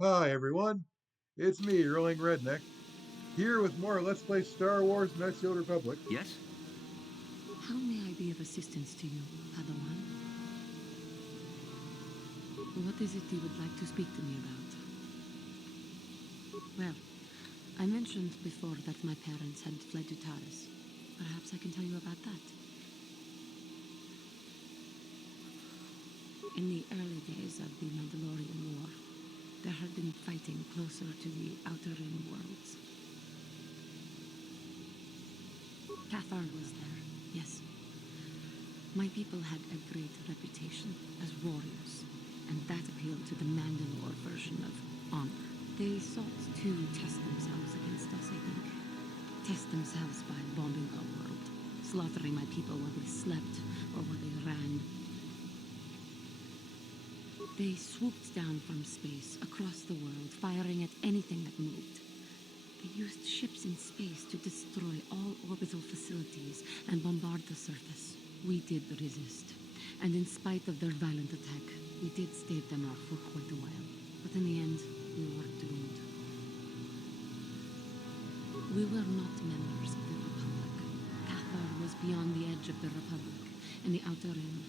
Hi everyone, it's me, Erling Redneck, here with more Let's Play Star Wars Knights of the Old Republic. Yes? How may I be of assistance to you, Padawan? What is it you would like to speak to me about? Well, I mentioned before that my parents had fled to Taris. Perhaps I can tell you about that. In the early days of the Mandalorian War, there had been fighting closer to the Outer Rim worlds. Cathar was there, yes. My people had a great reputation as warriors, and that appealed to the Mandalore version of honor. They sought to test themselves against us, I think. Test themselves by bombing our world, slaughtering my people while they slept or while they ran. They swooped down from space, across the world, firing at anything that moved. They used ships in space to destroy all orbital facilities and bombard the surface. We did resist, and in spite of their violent attack, we did stave them off for quite a while. But in the end, we were doomed. We were not members of the Republic. Cathar was beyond the edge of the Republic, in the Outer Rim.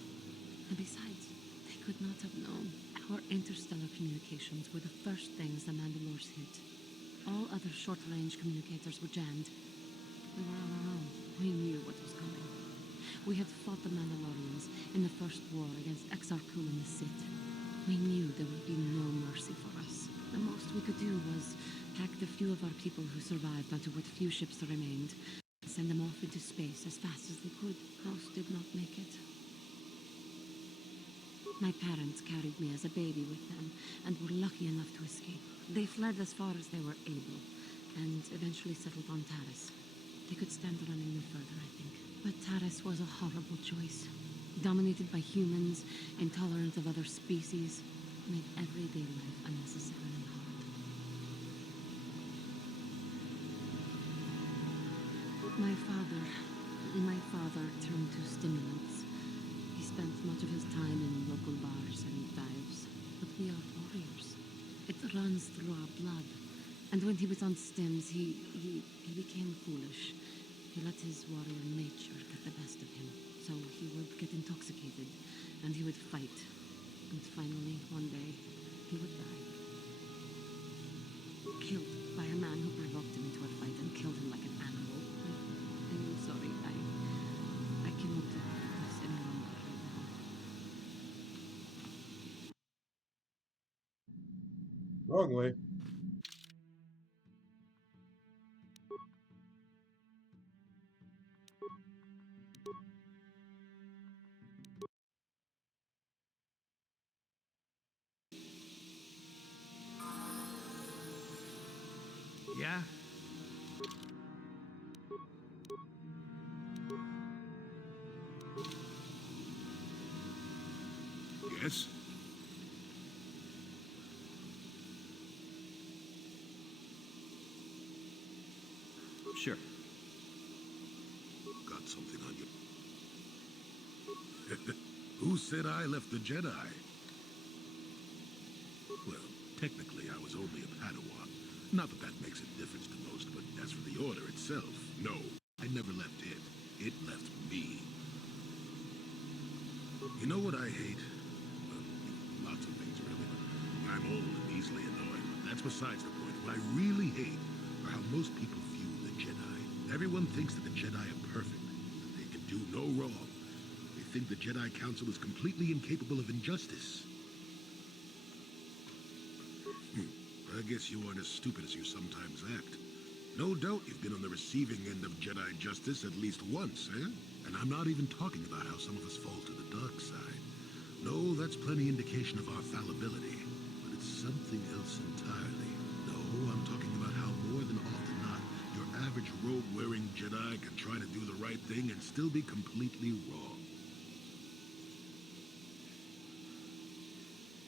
And besides, they could not have known. Our interstellar communications were the first things the Mandalores hit. All other short-range communicators were jammed. We were on our own. We knew what was coming. We had fought the Mandalorians in the first war against Exar Kun and the Sith. We knew there would be no mercy for us. The most we could do was pack the few of our people who survived onto what few ships remained, and send them off into space as fast as they could. Most did not make it. My parents carried me as a baby with them, and were lucky enough to escape. They fled as far as they were able, and eventually settled on Taris. They could stand running no further, I think. But Taris was a horrible choice. Dominated by humans, intolerant of other species, made everyday life unnecessarily hard. My father turned to stimulants. He spent much of his time in local bars and dives. But we are warriors. It runs through our blood. And when he was on stims, he became foolish. He let his warrior nature get the best of him. So he would get intoxicated, and he would fight. And finally, one day, he would die. Killed by a man who provoked him into a fight and killed him like an animal. I'm sorry, I cannot do this any longer right now. Wrong way. Yeah? Yes? Sure. Got something on you. Who said I left the Jedi? Well, technically I was only a Padawan. Not that that makes a difference to most, but as for the Order itself, no. I never left it. It left me. You know what I hate? Well, lots of things really, but I'm old and easily annoyed. But that's besides the point. What I really hate are how most people view the Jedi. Everyone thinks that the Jedi are perfect, that they can do no wrong. They think the Jedi Council is completely incapable of injustice. I guess you aren't as stupid as you sometimes act. No doubt you've been on the receiving end of Jedi justice at least once, eh? And I'm not even talking about how some of us fall to the dark side. No, that's plenty indication of our fallibility. But it's something else entirely. No, I'm talking about how more than often not, your average robe-wearing Jedi can try to do the right thing and still be completely wrong.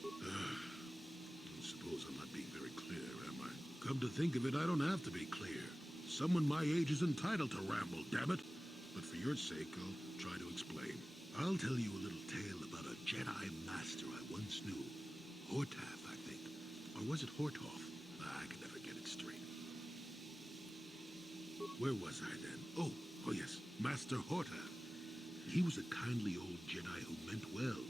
I suppose I'm not being very clear, am I? Come to think of it, I don't have to be clear. Someone my age is entitled to ramble, damn it. But for your sake, I'll try to explain. I'll tell you a little tale about a Jedi master I once knew. Hortath, I think. A Or was it Horthoff? I can never get it straight. Where was I then? Oh yes, Master Horthoff. He was a kindly old Jedi who meant well,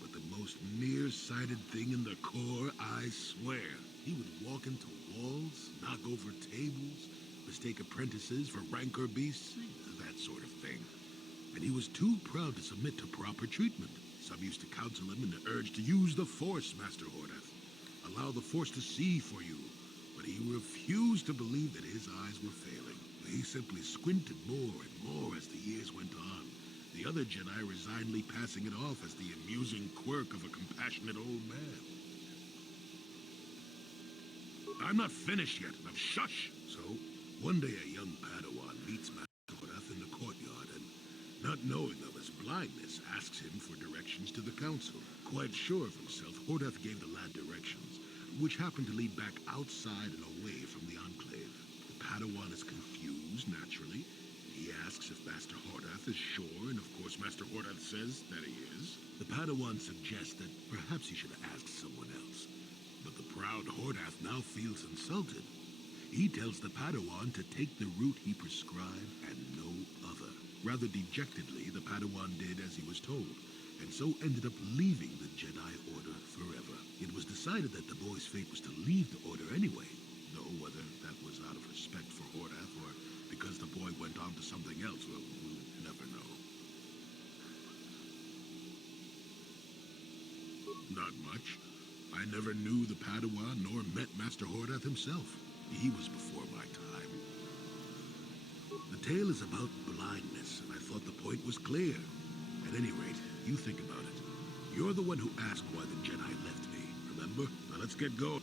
but the most nearsighted thing in the Corps, I swear. He would walk into walls, knock over tables, mistake apprentices for rancor beasts, that sort of thing. And he was too proud to submit to proper treatment. Some used to counsel him and urge to use the Force, Master Horthoff. Allow the Force to see for you. But he refused to believe that his eyes were failing. He simply squinted more and more as the years went on. The other Jedi resignedly passing it off as the amusing quirk of a compassionate old man. I'm not finished yet. Now shush! So, one day a young Padawan meets Master Horthoff in the courtyard and, not knowing of his blindness, asks him for directions to the council. Quite sure of himself, Horthoff gave the lad directions, which happened to lead back outside and away from the Enclave. The Padawan is confused, naturally. He asks if Master Horthoff is sure, and of course Master Horthoff says that he is. The Padawan suggests that perhaps he should ask someone else. But the proud Horthoff now feels insulted. He tells the Padawan to take the route he prescribed and no other. Rather dejectedly, the Padawan did as he was told, and so ended up leaving the Jedi Order forever. It was decided that the boy's fate was to leave the Order anyway, though whether that was out of respect for Horthoff or because the boy went on to something else, well, we'll never know. Not much. I never knew the Padawan nor met Master Horthoff himself. He was before my time. The tale is about blindness, and I thought the point was clear. At any rate, you think about it. You're the one who asked why the Jedi left me, remember? Now let's get going.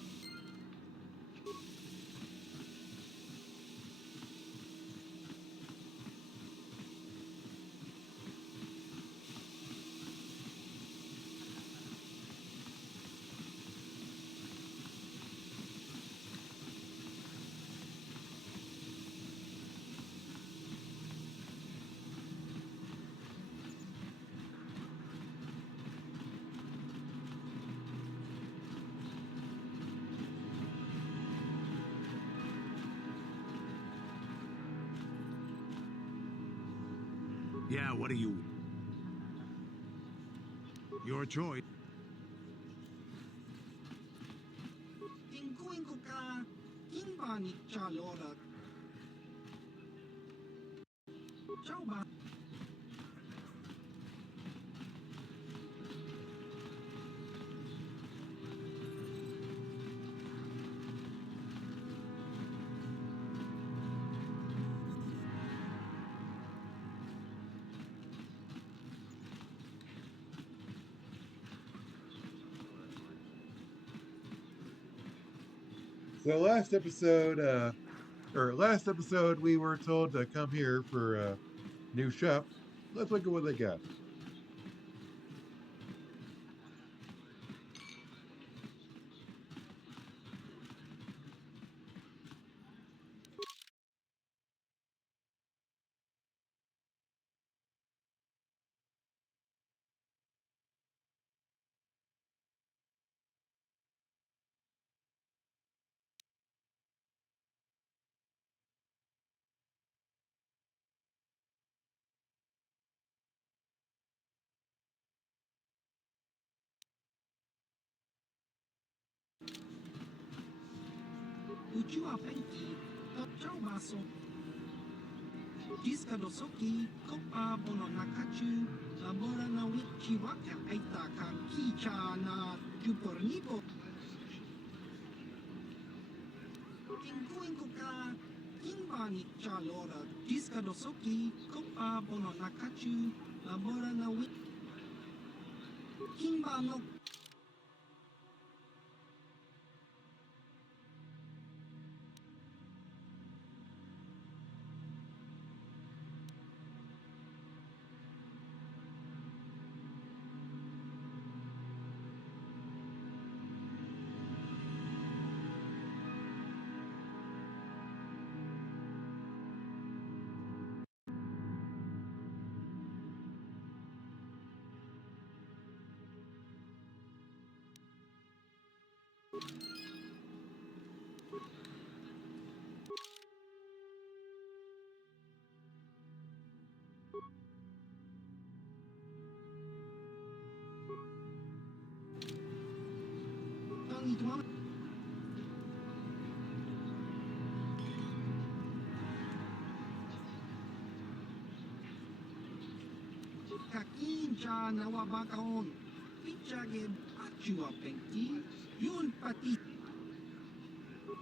Yeah, what do you... Your choice. Inkuin ko ka, kimba ni Chalora. Ciao ba? So last episode, we were told to come here for a new shop. Let's look at what they got. Uchu apenki, ciao baso. Jiska dosoki, kopa bono nakachu, labora na wichi waka aita kan kicha na jupornipo. Inkuin ko ka, kimba ni Chalora. Jiska dosoki, kopa bono nakachu, labora na wichi. Kimba no いとまKakinja nawabakaon. Pichage achua pengki. Yun pati.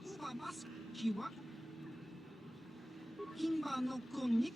Ubabas chiwa. Kimba no konik.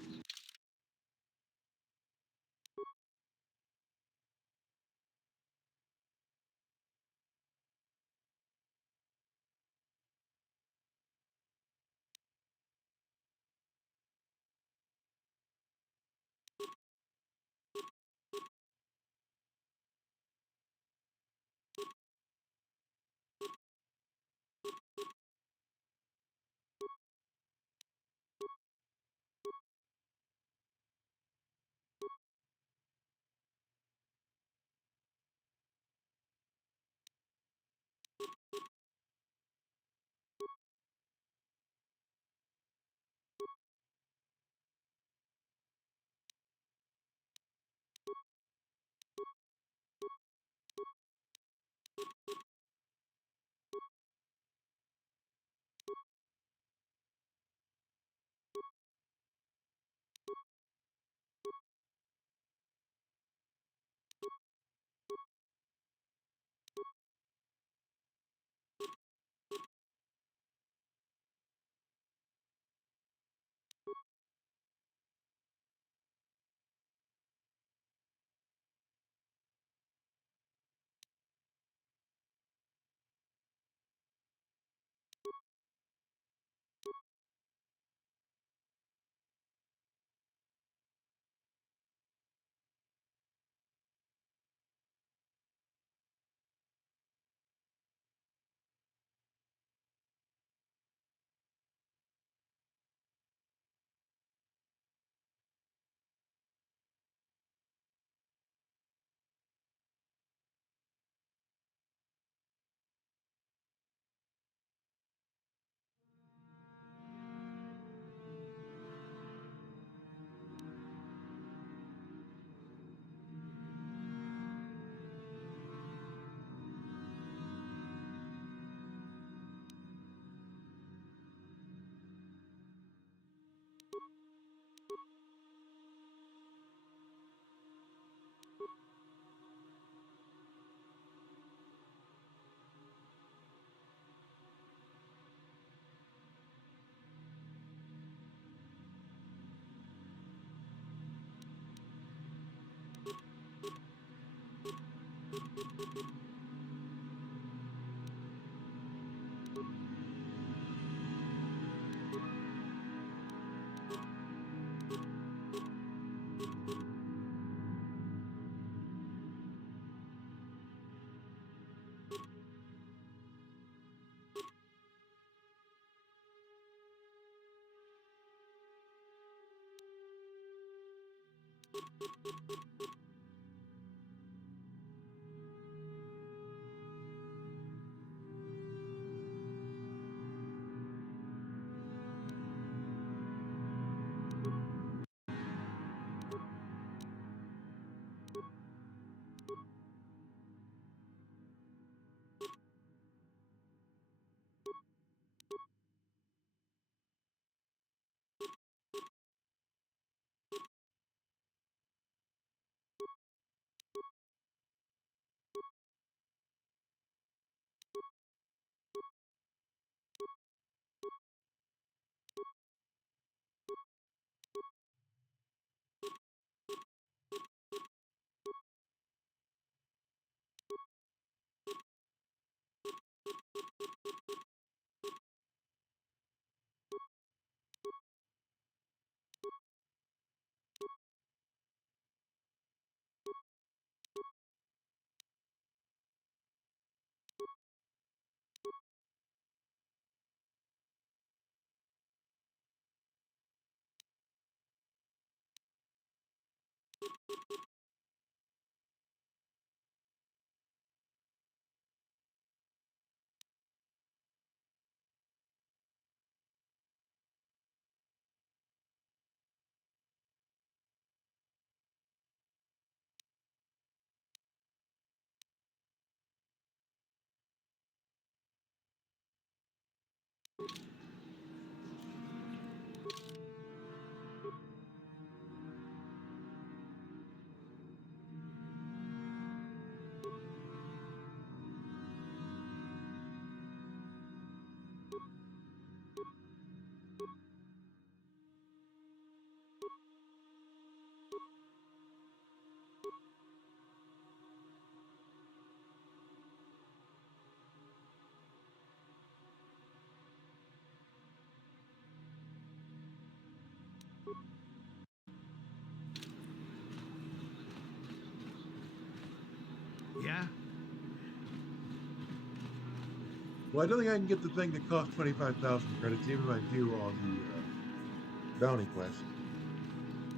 Well, I don't think I can get the thing that costs 25,000 credits, even if I do all the bounty quests.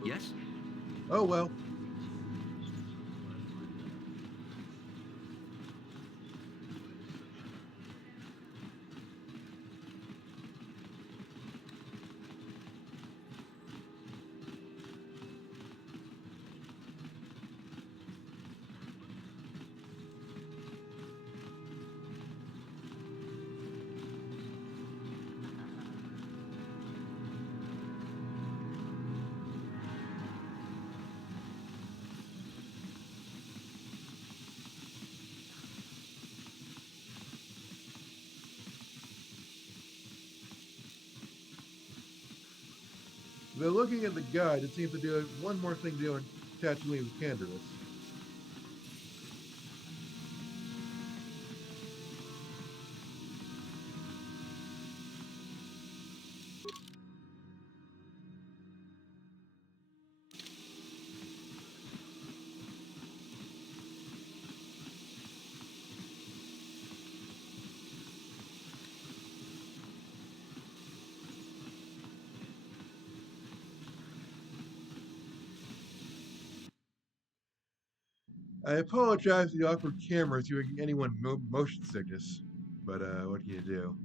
Yes? Oh well. Though looking at the guide, it seems to do one more thing to do in Tatooine with Canderous. I apologize for the awkward cameras giving anyone motion sickness, but what can you do?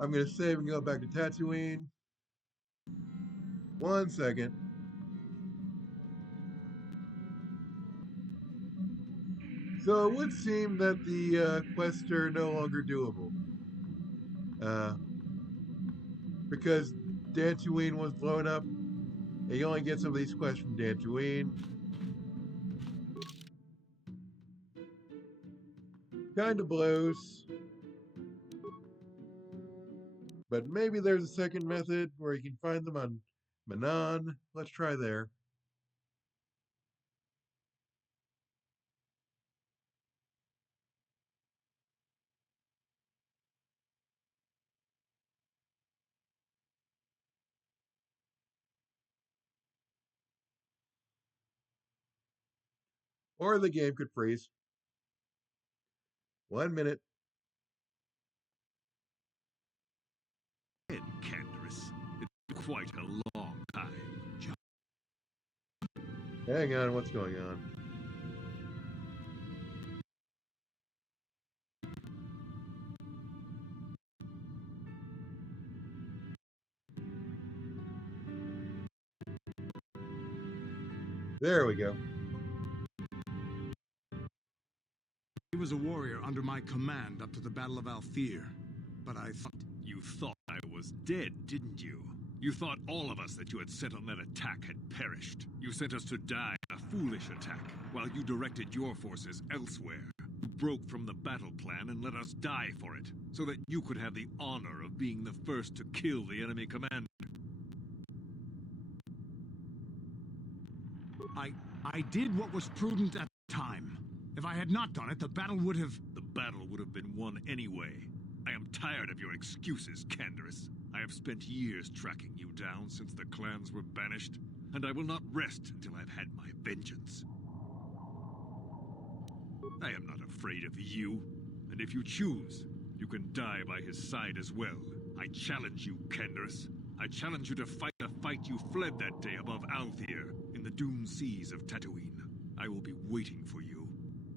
I'm going to save and go back to Tatooine. 1 second. So it would seem that the quests are no longer doable. Because Dantooine was blown up, and you only get some of these quests from Dantooine. Kind of blows. But maybe there's a second method where you can find them on Manon. Let's try there. Or the game could freeze. 1 minute. Ed Canderous. It's been quite a long time. Hang on, what's going on? There we go. He was a warrior under my command up to the Battle of Althir. But I thought... You thought I was dead, didn't you? You thought all of us that you had sent on that attack had perished. You sent us to die in a foolish attack, while you directed your forces elsewhere. You broke from the battle plan and let us die for it, so that you could have the honor of being the first to kill the enemy commander. I did what was prudent at the time. If I had not done it, the battle would have been won anyway. I am tired of your excuses, Canderous. I have spent years tracking you down since the clans were banished, and I will not rest until I've had my vengeance. I am not afraid of you, and if you choose, you can die by his side as well. I challenge you, Canderous. I challenge you to fight the fight you fled that day above Althir, in the doomed seas of Tatooine. I will be waiting for you.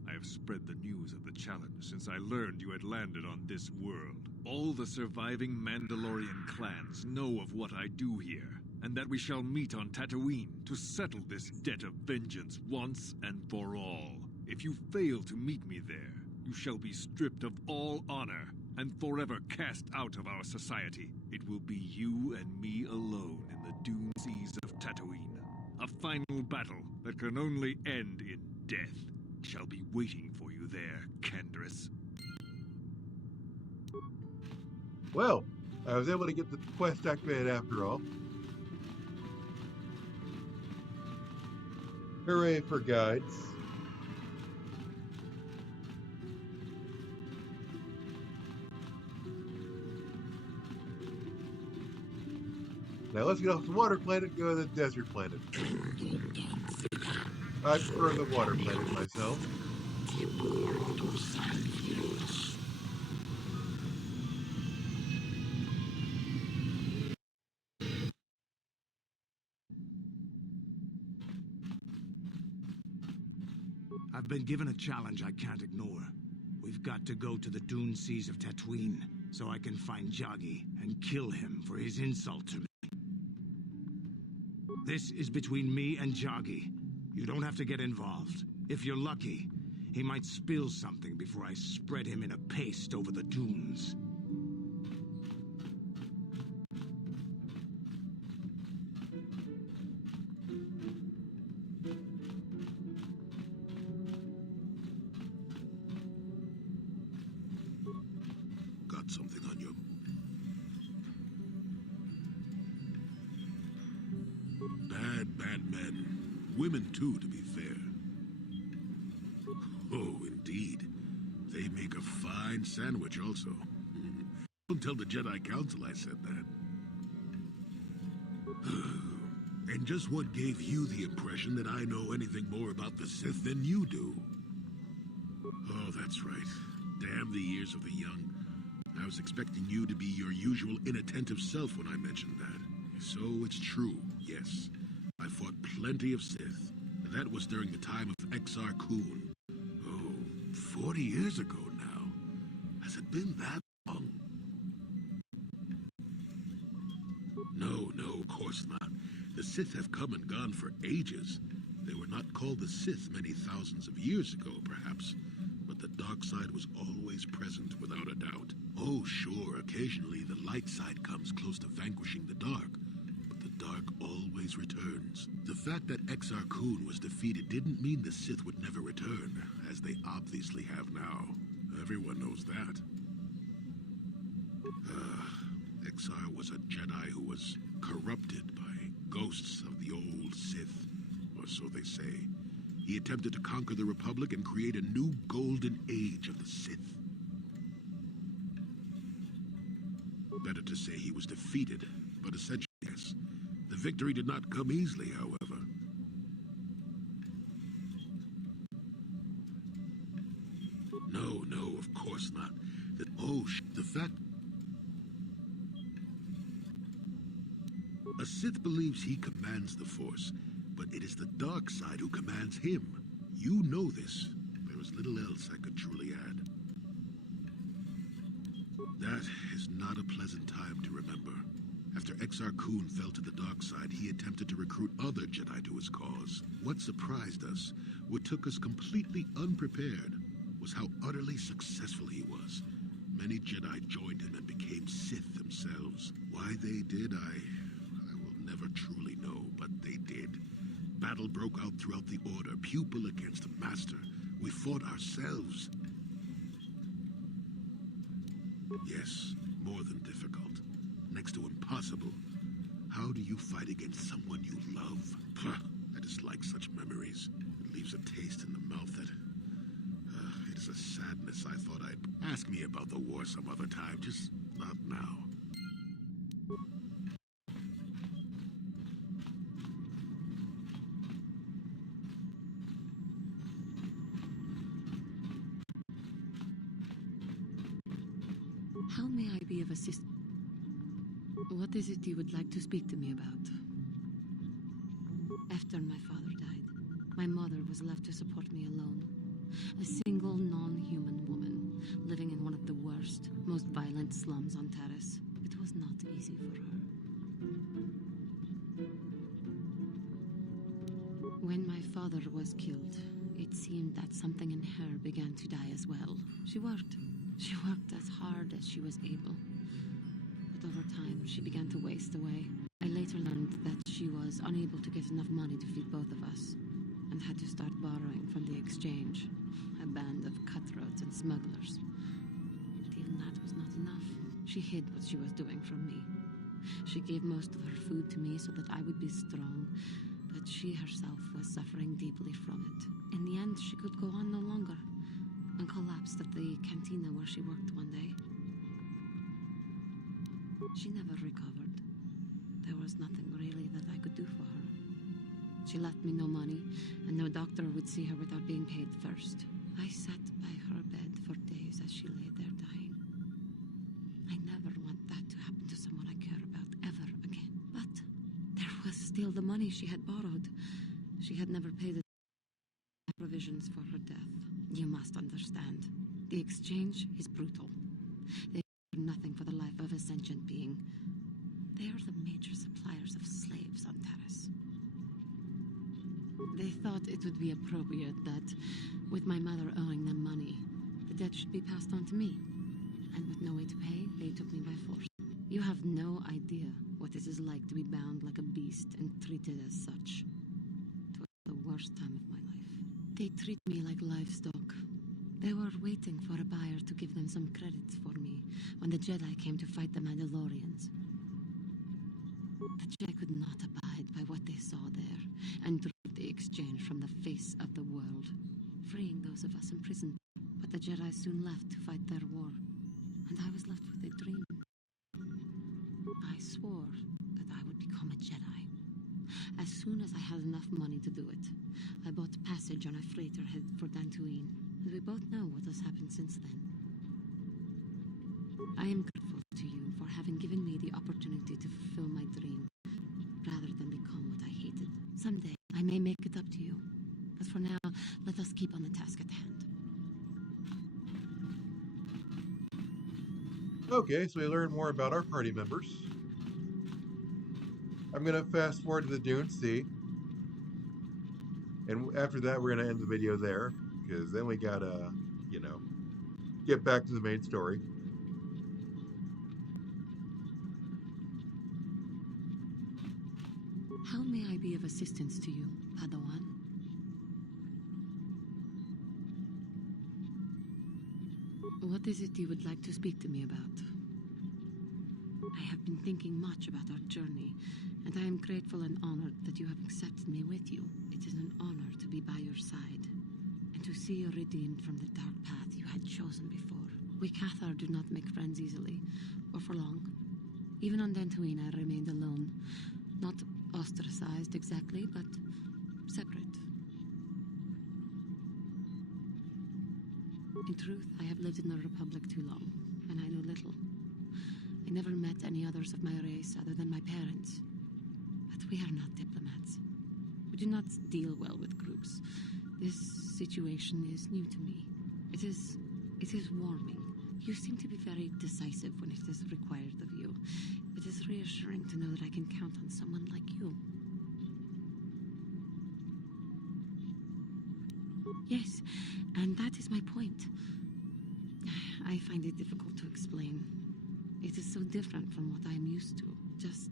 I have spread the news of the challenge since I learned you had landed on this world. All the surviving Mandalorian clans know of what I do here, and that we shall meet on Tatooine to settle this debt of vengeance once and for all. If you fail to meet me there, You shall be stripped of all honor and forever cast out of our society. It will be you and me alone in the dune seas of Tatooine. A final battle that can only end in death shall be waiting for you there, Canderous. Well, I was able to get the quest activated after all. Hooray for guides. Now let's get off the water planet and go to the desert planet. I prefer the water planet myself. I've been given a challenge I can't ignore. We've got to go to the dune seas of Tatooine so I can find Jagi and kill him for his insult to me. This is between me and Jagi. You don't have to get involved. If you're lucky, he might spill something before I spread him in a paste over the dunes. Got something on you. Bad men. Women too, to be fair. Oh, indeed. They make a fine sandwich also. Don't tell the Jedi Council I said that. And just what gave you the impression that I know anything more about the Sith than you do? Oh, that's right. Damn the ears of the young. I was expecting you to be your usual inattentive self when I mentioned that. So it's true, yes. I fought plenty of Sith. That was during the time of Exar Kun. Oh, 40 years ago now. Has it been that long? No, of course not. The Sith have come and gone for ages. They were not called the Sith many thousands of years ago, perhaps. But the dark side was always present, without a doubt. Oh, sure, occasionally the light side comes close to vanquishing the dark. But the dark always returns. The fact that Exar Kun was defeated didn't mean the Sith would never return, as they obviously have now. Everyone knows that. Exar was a Jedi who was corrupted by ghosts of the old Sith, or so they say. He attempted to conquer the Republic and create a new golden age of the Sith. Better to say he was defeated, but essentially yes. The victory did not come easily, however. No, of course not. The fact... A Sith believes he commands the Force, but it is the dark side who commands him. You know this. There is little else I could truly add. That is not a pleasant time to remember. After Exar Kun fell to the dark side, he attempted to recruit other Jedi to his cause. What surprised us, what took us completely unprepared, was how utterly successful he was. Many Jedi joined him and became Sith themselves. Why they did, I will never truly know, but they did. Battle broke out throughout the Order, pupil against master. We fought ourselves. Yes, more than difficult. Next to impossible. How do you fight against someone you love? I dislike such memories. It leaves a taste in the mouth that... it is a sadness I thought I'd... Ask me about the war some other time, just not now. How may I be of assistance? What is it you would like to speak to me about? After my father died, my mother was left to support me alone. A single non-human woman, living in one of the worst, most violent slums on Taris. It was not easy for her. When my father was killed, it seemed that something in her began to die as well. She worked. She worked as hard as she was able. But over time, she began to waste away. I later learned that she was unable to get enough money to feed both of us, and had to start borrowing from the exchange, a band of cutthroats and smugglers. But even that was not enough. She hid what she was doing from me. She gave most of her food to me so that I would be strong, but she herself was suffering deeply from it. In the end, she could go on no longer, and collapsed at the cantina where she worked one day. She never recovered. There was nothing really that I could do for her. She left me no money, and no doctor would see her without being paid first. I sat by her bed for days as she lay there dying. I never want that to happen to someone I care about ever again. But there was still the money she had borrowed. She had never paid the provisions for her death. You must understand. The exchange is brutal. They care nothing for the life of a sentient being. They are the major suppliers of slaves on Terrace. They thought it would be appropriate that, with my mother owing them money, the debt should be passed on to me. And with no way to pay, they took me by force. You have no idea what it is like to be bound like a beast and treated as such. It was the worst time of my life. They treat me like livestock. They were waiting for a buyer to give them some credits for me when the Jedi came to fight the Mandalorians. The Jedi could not abide by what they saw there, and drove the exchange from the face of the world, freeing those of us imprisoned. But the Jedi soon left to fight their war, and I was left with a dream. I swore that I would become a Jedi. As soon as I had enough money to do it, I bought passage on a freighter headed for Dantooine, and we both know what has happened since then. I am grateful to you for having given me the opportunity to fulfill my dream, rather than become what I hated. Someday, I may make it up to you, but for now, let us keep on the task at hand. Okay, so we learn more about our party members. I'm going to fast forward to the Dune Sea. And after that, we're going to end the video there, because then we got to, get back to the main story. How may I be of assistance to you, Padawan? What is it you would like to speak to me about? I have been thinking much about our journey, and I am grateful and honored that you have accepted me with you. It is an honor to be by your side, and to see you redeemed from the dark path you had chosen before. We Cathar do not make friends easily, or for long. Even on Dantooine, I remained alone. Not ostracized exactly, but separate. In truth, I have lived in the Republic too long, and I know little. I never met any others of my race other than my parents. But we are not diplomats. We do not deal well with groups. This situation is new to me. It is warming. You seem to be very decisive when it is required of you. It is reassuring to know that I can count on someone like you. Yes, and that is my point. I find it difficult to explain. It is so different from what I am used to. Just...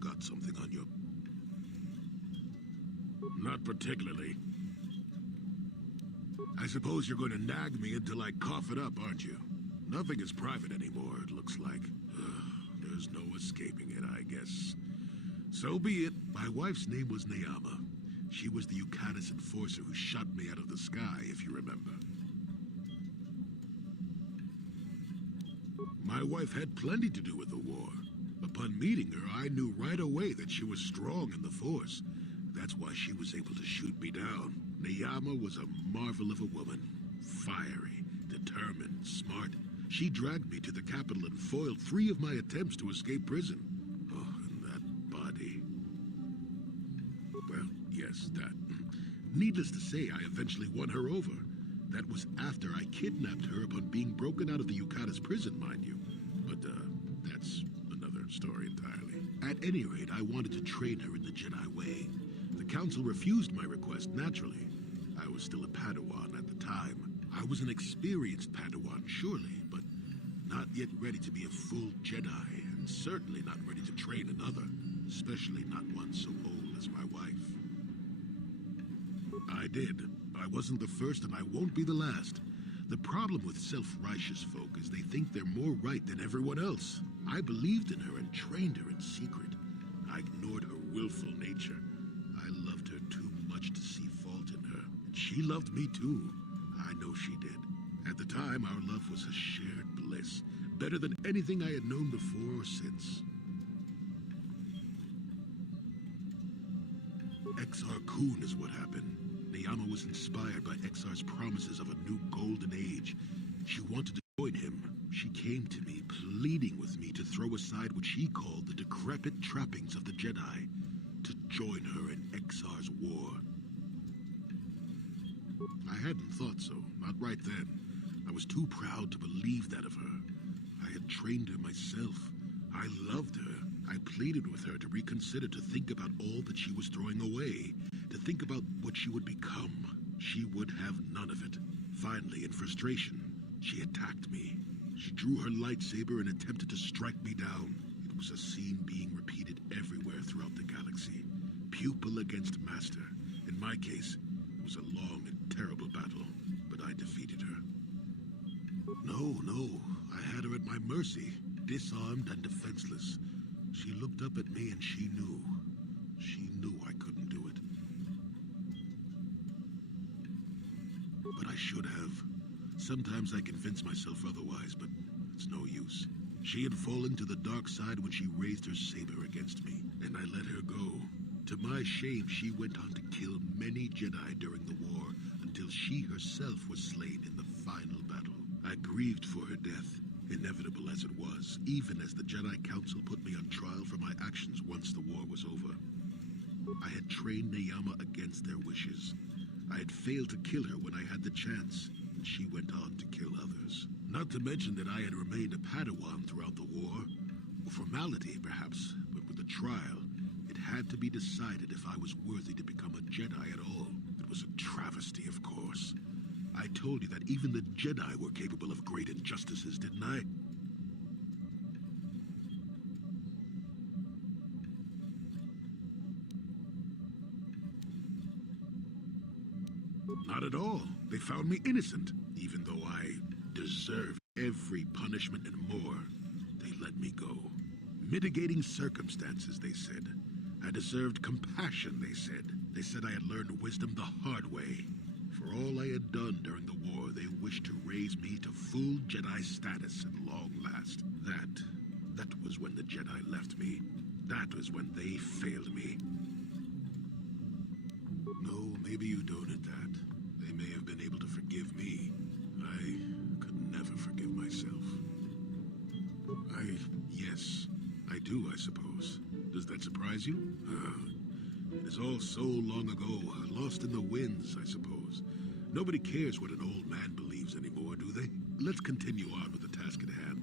Got something on you? Not particularly. I suppose you're going to nag me until I cough it up, aren't you? Nothing is private anymore, it looks like. There's no escaping it, I guess. So be it. My wife's name was Neyama. She was the Yukatis enforcer who shot me out of the sky, if you remember. My wife had plenty to do with the war. Upon meeting her, I knew right away that she was strong in the Force. That's why she was able to shoot me down. Neyama was a marvel of a woman. Fiery, determined, smart. She dragged me to the capital and foiled 3 of my attempts to escape prison. Oh, and that body. Well, yes, that. Needless to say, I eventually won her over. That was after I kidnapped her upon being broken out of the Yukata's prison, mind you. But, that's another story entirely. At any rate, I wanted to train her in the Jedi way. The Council refused my request, naturally. I was still a Padawan at the time. I was an experienced Padawan, surely, but not yet ready to be a full Jedi, and certainly not ready to train another, especially not one so old as my wife. I did. I wasn't the first, and I won't be the last. The problem with self-righteous folk is they think they're more right than everyone else. I believed in her and trained her in secret. I ignored her willful nature. I loved her too much to see fault in her. And she loved me too. I know she did. At the time, our love was a shared bliss. Better than anything I had known before or since. Exar Kun is what happened. Neyama was inspired by Exar's promises of a new golden age. She wanted to join him. She came to me, pleading with me to throw aside what she called the decrepit trappings of the Jedi, to join her in Exar's war. I hadn't thought so, not right then. I was too proud to believe that of her. I had trained her myself. I loved her. I pleaded with her to reconsider, to think about all that she was throwing away, to think about what she would become. She would have none of it. Finally, in frustration, she attacked me. She drew her lightsaber and attempted to strike me down. It was a scene being repeated everywhere throughout the galaxy. Pupil against master. In my case, it was a long and terrible battle, but I defeated her. No, I had her at my mercy, disarmed and defenseless. She looked up at me and she knew. She knew I couldn't do it. But I should have. Sometimes I convince myself otherwise, but it's no use. She had fallen to the dark side when she raised her saber against me, and I let her go. To my shame, she went on to kill many Jedi during the war, until she herself was slain in the final battle. I grieved for her death, inevitable as it was, even as the Jedi Council put me on trial for my actions once the war was over. I had trained Neyama against their wishes. I had failed to kill her when I had the chance, and she went on to kill others. Not to mention that I had remained a Padawan throughout the war. A formality, perhaps, but with the trial, it had to be decided if I was worthy to become a Jedi at all. It was a travesty, of course. I told you that even the Jedi were capable of great injustices, didn't I? Not at all. They found me innocent, even though I deserved every punishment and more. They let me go. Mitigating circumstances, they said. I deserved compassion, they said. They said I had learned wisdom the hard way. For all I had done during the war, they wished to raise me to full Jedi status at long last. That was when the Jedi left me. That was when they failed me. No, maybe you don't at that. They may have been able to forgive me. I could never forgive myself. Yes, I do, I suppose. Does that surprise you? It is all so long ago, lost in the winds, I suppose. Nobody cares what an old man believes anymore, do they? Let's continue on with the task at hand.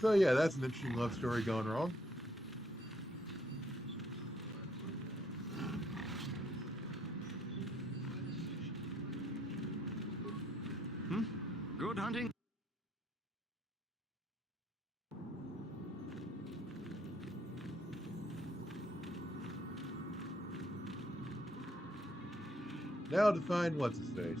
So yeah, that's an interesting love story gone wrong. Good hunting. Now to find what's his face.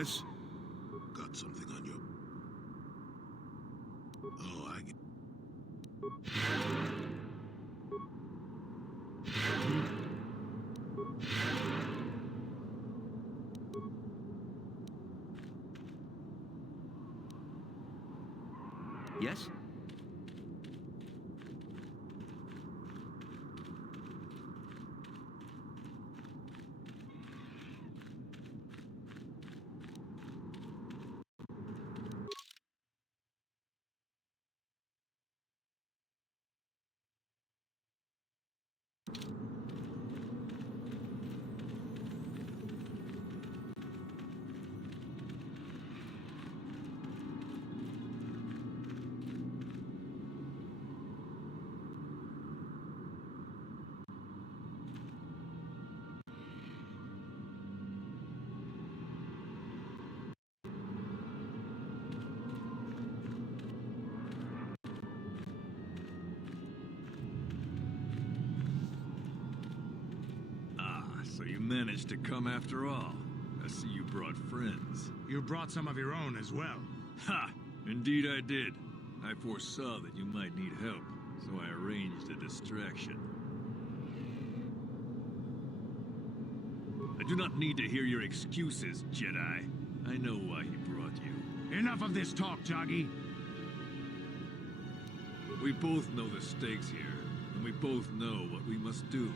Yes? Got something on you. Oh, I get... Yes? So you managed to come after all. I see you brought friends. You brought some of your own as well. Ha! Indeed I did. I foresaw that you might need help, so I arranged a distraction. I do not need to hear your excuses, Jedi. I know why he brought you. Enough of this talk, Joggy. We both know the stakes here. and we both know what we must do.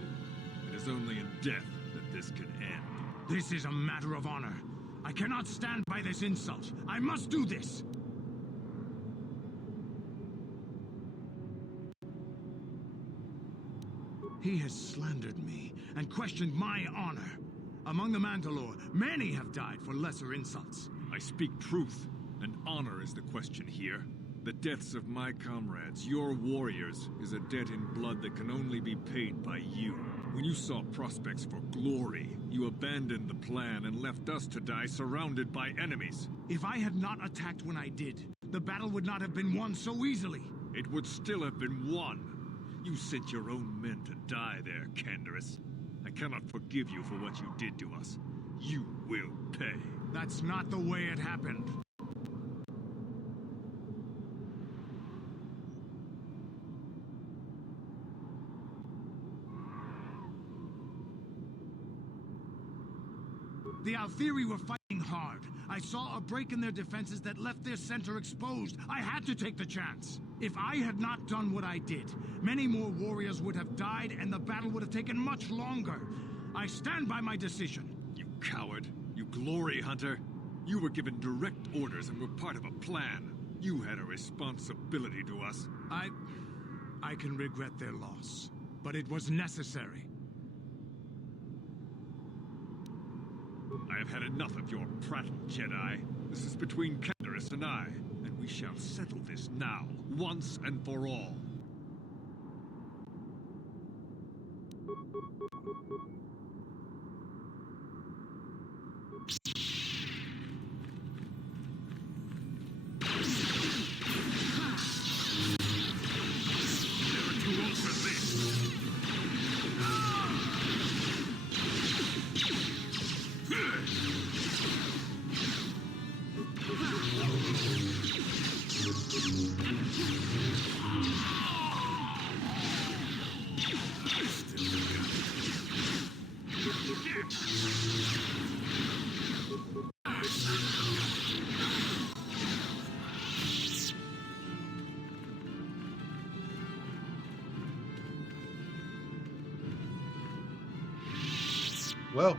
It is only in death that this can end. This is a matter of honor. I cannot stand by this insult. I must do this. He has slandered me and questioned my honor. Among the Mandalore, many have died for lesser insults. I speak truth, and honor is the question here. The deaths of my comrades, your warriors, is a debt in blood that can only be paid by you. When you saw prospects for glory, you abandoned the plan and left us to die surrounded by enemies. If I had not attacked when I did, the battle would not have been won so easily. It would still have been won. You sent your own men to die there, Canderous. I cannot forgive you for what you did to us. You will pay. That's not the way it happened. The Althiri were fighting hard. I saw a break in their defenses that left their center exposed. I had to take the chance. If I had not done what I did, many more warriors would have died and the battle would have taken much longer. I stand by my decision. You coward. You glory hunter. You were given direct orders and were part of a plan. You had a responsibility to us. I can regret their loss, but it was necessary. I have had enough of your prattle, Jedi. This is between Canderous and I, and we shall settle this now, once and for all. Never too old for this. Well,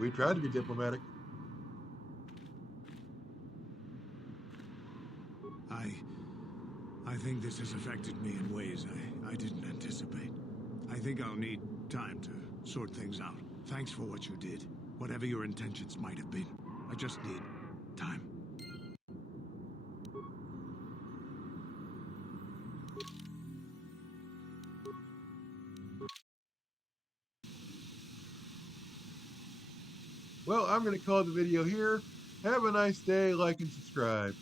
we tried to be diplomatic. I think this has affected me in ways I didn't anticipate. I think I'll need time to sort things out. Thanks for what you did. Whatever your intentions might have been. I just need time. Well, I'm going to call the video here. Have a nice day, like and subscribe.